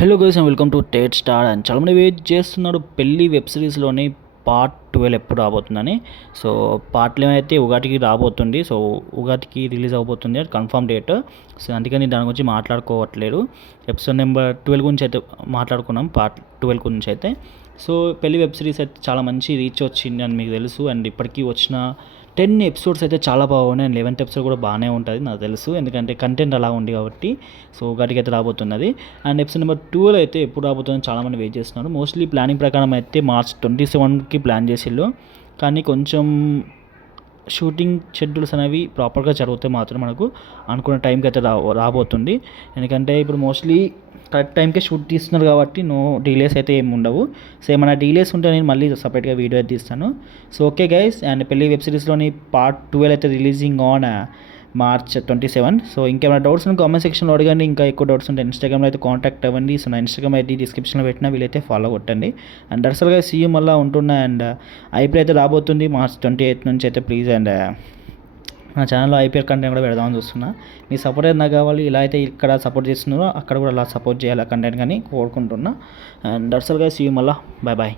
Hello guys and welcome to Tate star. And చాలామంది wait చేస్తున్నారు పెళ్ళి వెబ్ సిరీస్లోని పార్ట్ 12 ఎప్పుడు రాబోతుందని. సో పార్ట్ 11 అయితే ఉగాదికి రాబోతుంది. సో ఉగాదికి రిలీజ్ అవబోతుంది, అది కన్ఫర్మ్ డేట్. సో అందుకని దాని గురించి మాట్లాడుకోవట్లేదు. ఎపిసోడ్ నెంబర్ 12 గురించి అయితే మాట్లాడుకున్నాం, పార్ట్ 12 గురించి అయితే. సో పెళ్లి వెబ్ సిరీస్ అయితే చాలా మంచి రీచ్ వచ్చింది అని మీకు తెలుసు. అండ్ ఇప్పటికీ వచ్చిన 10 ఎపిసోడ్స్ అయితే చాలా బాగున్నాయి. అండ్ 11th ఎపిసోడ్ కూడా బాగానే ఉంటుంది నాకు తెలుసు, ఎందుకంటే కంటెంట్ అలా ఉంది కాబట్టి. సో ఉగాదికి అయితే రాబోతున్నది. అండ్ ఎపిసోడ్ నెంబర్ 12 అయితే ఎప్పుడు రాబోతుందని చాలామంది వెయిట్ చేస్తున్నారు. మోస్ట్లీ ప్లానింగ్ ప్రకారం అయితే మార్చ్ 27కి ప్లాన్ చేసిళ్ళు, కానీ కొంచెం షూటింగ్ షెడ్యూల్స్ అనేవి ప్రాపర్గా జరిగితే మాత్రం మనకు అనుకున్న టైంకి అయితే రాబోతుంది. ఎందుకంటే ఇప్పుడు మోస్ట్లీ కరెక్ట్ టైంకే షూట్ తీస్తున్నారు కాబట్టి నో డిలేస్ అయితే ఏమి ఉండవు. సో ఏమైనా డిలేస్ ఉంటే నేను మళ్ళీ సపరేట్గా వీడియో అయితే తీస్తాను. సో ఓకే గైస్, అండ్ పెళ్లి వెబ్ సిరీస్లోని పార్ట్ 12 అయితే రిలీజింగ్ ఆన్ మార్చ్ 27. సో ఇంకేమైనా డౌట్స్ ఉంటే కామెంట్ సెక్షన్లో అడగండి. ఇంకా ఎక్కువ డౌట్స్ ఉంటే ఇన్స్టాగ్రామ్లో అయితే కాంటాక్ట్ అవ్వండి. సో నా ఇన్స్టాగ్రామ్ ఐడి డిస్క్రిప్షన్లో పెట్టినా వీలైతే ఫాలో కొట్టండి. అండ్ దర్శల్గా సీయూ మళ్ళీ ఉంటున్నా. అండ్ ఐపీఎల్ అయితే రాబోతుంది మార్చ్ 28 నుంచి అయితే. ప్లీజ్ అండ్ నా ఛానల్లో ఐపీఎల్ కంటెంట్ కూడా పెడదామని చూస్తున్నా. మీ సపోర్ట్ అయితే నాకు కావాలి. ఇలా అయితే ఇక్కడ సపోర్ట్ చేస్తున్నారో అక్కడ కూడా అలా సపోర్ట్ చేయాలి కంటెంట్ కానీ కోరుకుంటున్నా. అండ్ దర్శల్గా సీయూ మళ్ళీ. Bye bye.